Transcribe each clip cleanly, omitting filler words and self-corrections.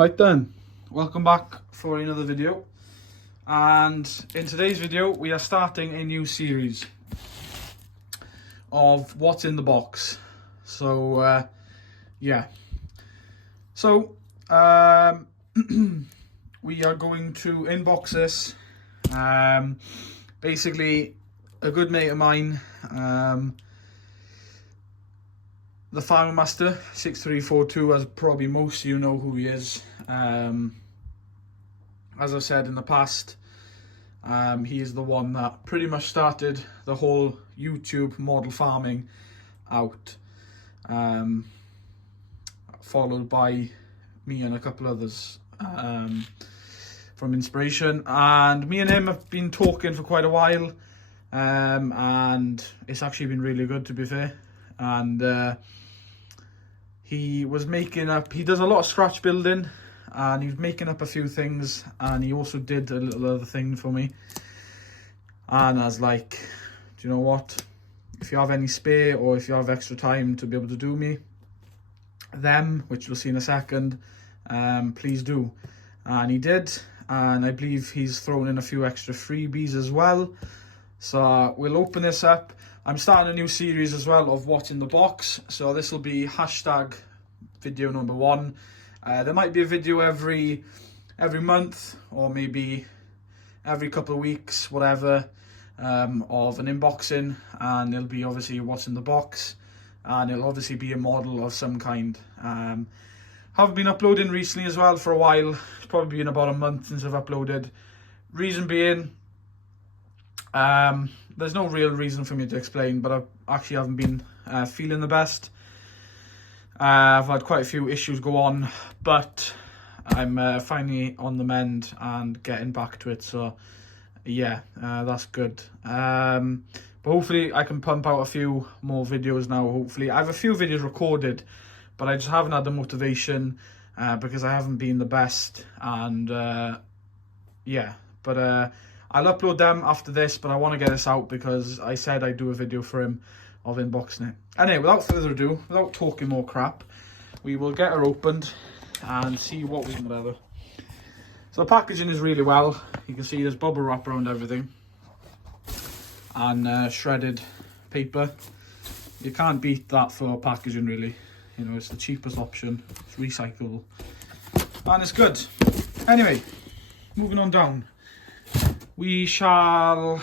Right then, welcome back for another video, and in today's video we are starting a new series of what's in the box. So yeah, so we are going to inbox this. Basically a good mate of mine, the master6342, as probably most of you know who he is. As I've said in the past, he is the one that pretty much started the whole YouTube model farming out, followed by me and a couple others from inspiration. And me and him have been talking for quite a while, and it's actually been really good, to be fair. And he was making up, he does a lot of scratch building, and he was making up a few things, and he also did a little other thing for me. And I was like, do you know what, if you have any spare, or if you have extra time to be able to do me them, which we'll see in a second, please do. And he did, and I believe he's thrown in a few extra freebies as well. So we'll open this up. I'm starting a new series as well of what's in the box, so this will be hashtag video number 1. There might be a video every month, or maybe every couple of weeks, whatever, of an unboxing, and it'll be obviously what's in the box, and it'll obviously be a model of some kind. Haven't been uploading recently as well for a while. It's probably been about a month since I've uploaded. Reason being, there's no real reason for me to explain, but I actually haven't been feeling the best. I've had quite a few issues go on, but I'm finally on the mend and getting back to it. So yeah, that's good. But hopefully I can pump out a few more videos now. Hopefully I have a few videos recorded, but I just haven't had the motivation because I haven't been the best. And yeah, but I'll upload them after this, but I want to get this out because I said I'd do a video for him of unboxing it. Anyway, without further ado, without talking more crap, we will get her opened and see what we can whatever. So the packaging is really well. You can see there's bubble wrap around everything, and shredded paper. You can't beat that for packaging, really. You know, it's the cheapest option. It's recyclable and it's good. Anyway, moving on down. We shall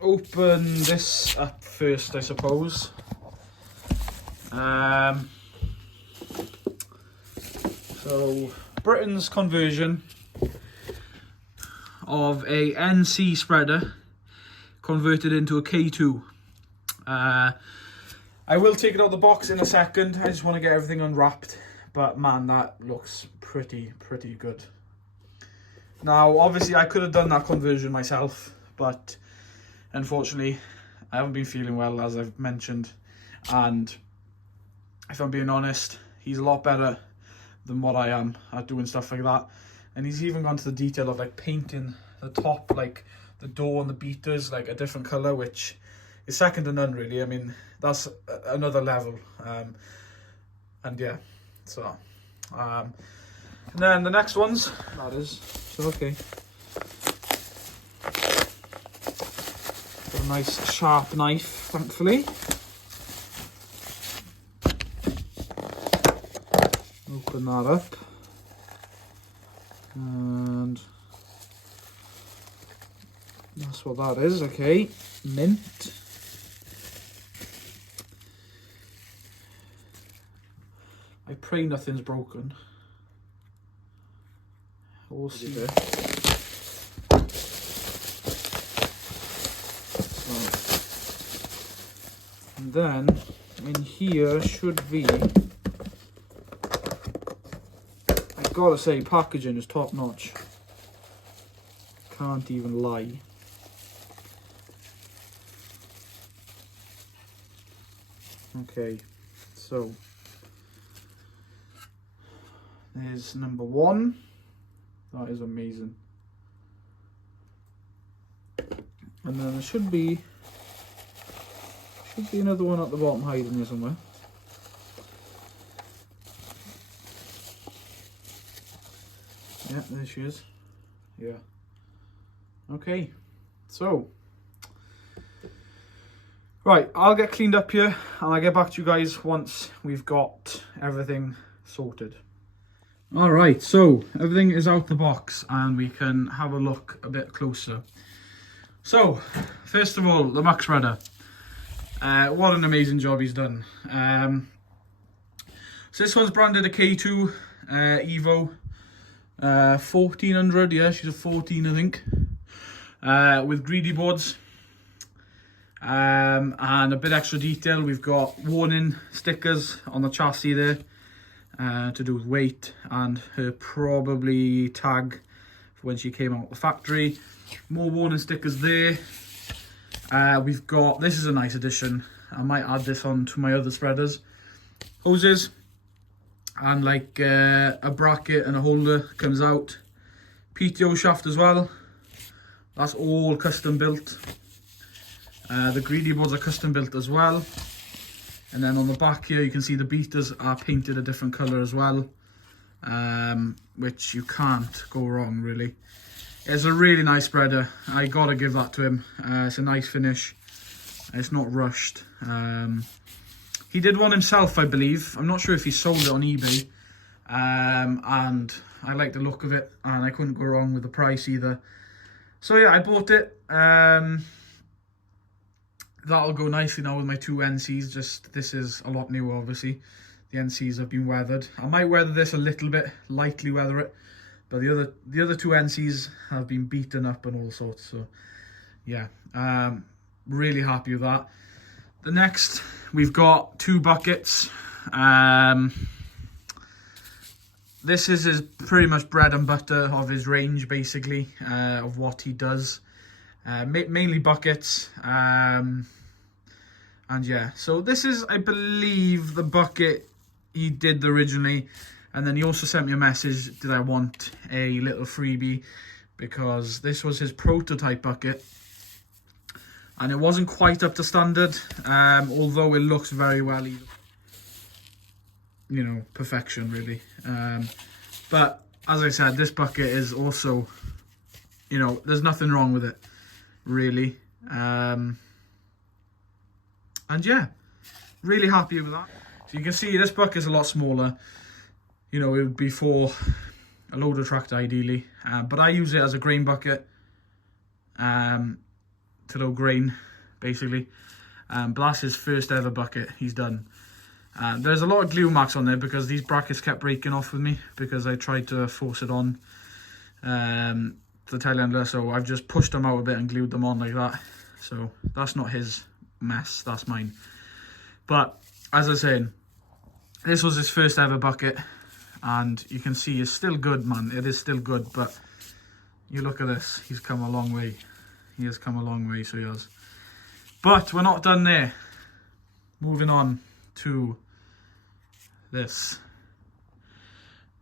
open this up first, I suppose. So Britain's conversion of a NC spreader converted into a K2. I will take it out of the box in a second. I just want to get everything unwrapped, but man, that looks pretty good. Now obviously I could have done that conversion myself, but unfortunately I haven't been feeling well, as I've mentioned, and if I'm being honest, he's a lot better than what I am at doing stuff like that. And he's even gone to the detail of like painting the top, like the door and the beaters, like a different colour, which is second to none, really. I mean, that's another level. And yeah, so and then the next ones, that is, so okay, got a nice sharp knife, thankfully. Open that up, and that's what that is. Okay, mint. I pray nothing's broken. We'll see. So, and then in here should be, I've got to say, packaging is top notch. Can't even lie. Okay, so there's number 1. That is amazing. And then there should be another one at the bottom hiding here somewhere. Yeah, there she is. Yeah. Okay, so right, I'll get cleaned up here and I'll get back to you guys once we've got everything sorted. Alright, so everything is out the box and we can have a look a bit closer. So, first of all, the muck spreader. What an amazing job he's done. So this one's branded a K2 Evo 1400, yeah, she's a 14 I think. With greedy boards. And a bit extra detail, we've got warning stickers on the chassis there. To do with weight and her probably tag for when she came out of the factory. More warning stickers there. We've got, this is a nice addition, I might add this on to my other spreaders. Hoses and like a bracket and a holder comes out. PTO shaft as well, that's all custom built. The greedy boards are custom built as well. And then on the back here, you can see the beaters are painted a different colour as well, which you can't go wrong really. It's a really nice spreader. I gotta give that to him. It's a nice finish. It's not rushed. He did one himself, I believe. I'm not sure if he sold it on eBay. And I like the look of it, and I couldn't go wrong with the price either. So yeah, I bought it. That'll go nicely now with my two NCs. Just this is a lot newer, obviously. The NCs have been weathered. I might weather this a little bit, lightly weather it, but the other two NCs have been beaten up and all sorts. So yeah, really happy with that. The next, we've got two buckets. This is his pretty much bread and butter of his range, basically, of what he does. Mainly buckets. And yeah, so this is, I believe, the bucket he did originally. And then he also sent me a message, did I want a little freebie? Because this was his prototype bucket. And it wasn't quite up to standard, although it looks very well, you know, perfection really. But as I said, this bucket is also, you know, there's nothing wrong with it, really. And yeah, really happy with that. So you can see this bucket is a lot smaller. You know, it would be for a loader tractor ideally. But I use it as a grain bucket. To load grain, basically. But that's his first ever bucket he's done. There's a lot of glue marks on there because these brackets kept breaking off with me because I tried to force it on the telehandler. So I've just pushed them out a bit and glued them on like that. So that's not his mess, that's mine. But as I was saying, this was his first ever bucket, and you can see it's still good, man. It is still good, but you look at this, he's come a long way. He has come a long way, so he has. But we're not done there. Moving on to this.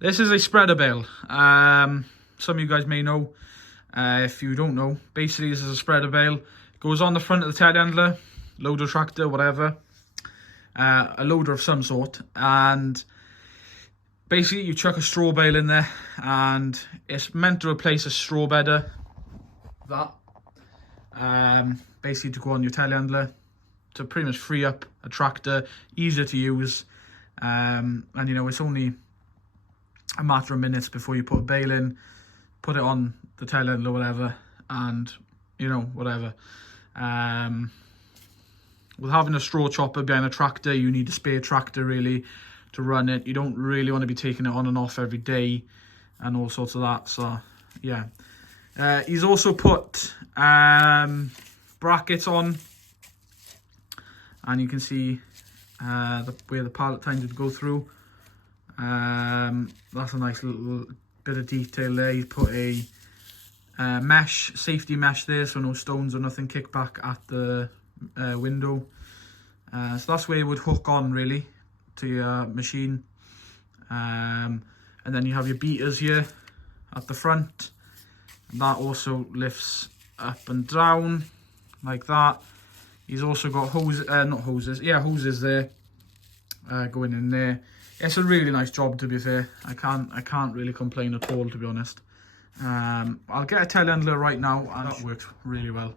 This is a spreader bale. Some of you guys may know. If you don't know, basically this is a spreader bale. It goes on the front of the telehandler, loader tractor, whatever. A loader of some sort. And basically you chuck a straw bale in there, and it's meant to replace a straw bedder. That. Basically to go on your telehandler to pretty much free up a tractor, easier to use, and you know, it's only a matter of minutes before you put a bale in, put it on the telehandler or whatever, and you know, whatever. With having a straw chopper behind a tractor, you need a spare tractor really to run it. You don't really want to be taking it on and off every day and all sorts of that. So yeah. He's also put brackets on, and you can see where the pallet tines would go through. That's a nice little bit of detail there. He's put a mesh, safety mesh there, so no stones or nothing kick back at the window. So that's where it would hook on really to your machine. And then you have your beaters here at the front. That also lifts up and down like that. He's also got hoses there going in there. it's a really nice job, to be fair. I can't really complain at all, to be honest. I'll get a telehandler right now, and that worked really well.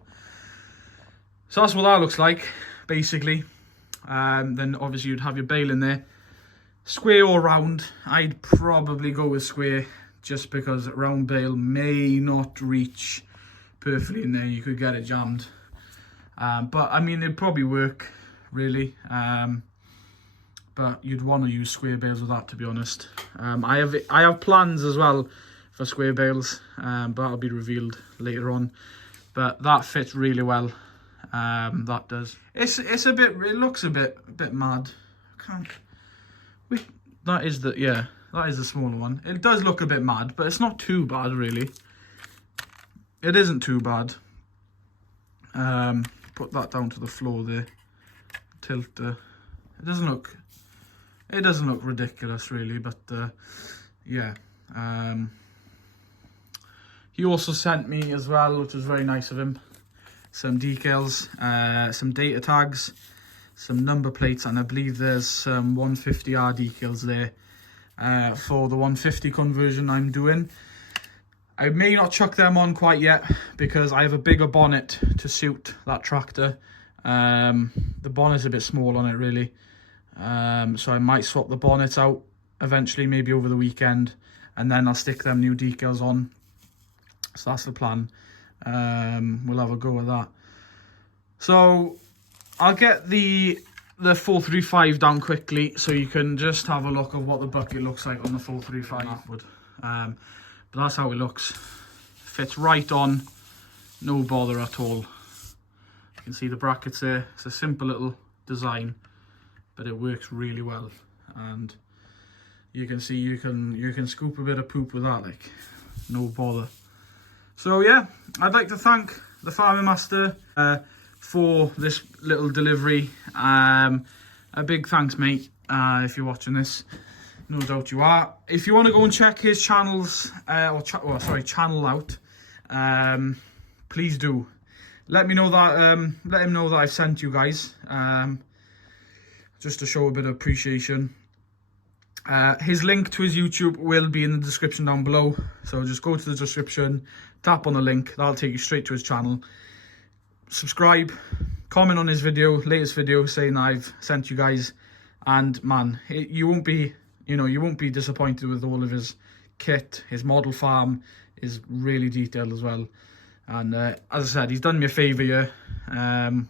So that's what that looks like, basically. Then obviously you'd have your bale in there, square or round. I'd probably go with square, just because round bale may not reach perfectly in there. You could get it jammed, but I mean, it'd probably work, really. But you'd want to use square bales with that, to be honest. I have plans as well for square bales, but that'll be revealed later on. But that fits really well. That does. It's a bit. It looks a bit mad. That is the smaller one. It does look a bit mad, but it's not too bad, really. It isn't too bad. Put that down to the floor there. Tilt. It doesn't look ridiculous, really, but yeah. He also sent me as well, which was very nice of him, some decals, some data tags, some number plates, and I believe there's some 150R decals there for the 150 conversion I'm doing. I may not chuck them on quite yet because I have a bigger bonnet to suit that tractor. The bonnet's a bit small on it, really. So I might swap the bonnet out eventually, maybe over the weekend, and then I'll stick them new decals on. So that's the plan. We'll have a go at that. So I'll get the 435 down quickly, so you can just have a look at what the bucket looks like on the 435. But that's how it looks. Fits right on, no bother at all. You can see the brackets there. It's a simple little design, but it works really well. And you can see you can scoop a bit of poop with that, like, no bother. So yeah, I'd like to thank the Farming Master for this little delivery. A big thanks, mate, if you're watching this. No doubt you are. If you want to go and check his channels, channel out, please do. Let me know that. Let him know that I've sent you guys, just to show a bit of appreciation. His link to his YouTube will be in the description down below. So just go to the description, tap on the link. That'll take you straight to his channel. Subscribe, comment on his latest video, saying that I've sent you guys. And man, you won't be disappointed with all of his kit. His model farm is really detailed as well. And as I said, he's done me a favour here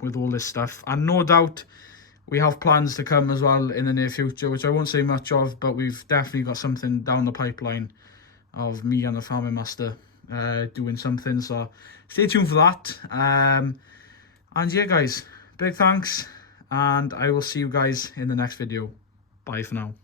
with all this stuff. And no doubt we have plans to come as well in the near future, which I won't say much of, but we've definitely got something down the pipeline of me and the Farming Master doing something. So stay tuned for that. And yeah, guys, big thanks. And I will see you guys in the next video. Bye for now.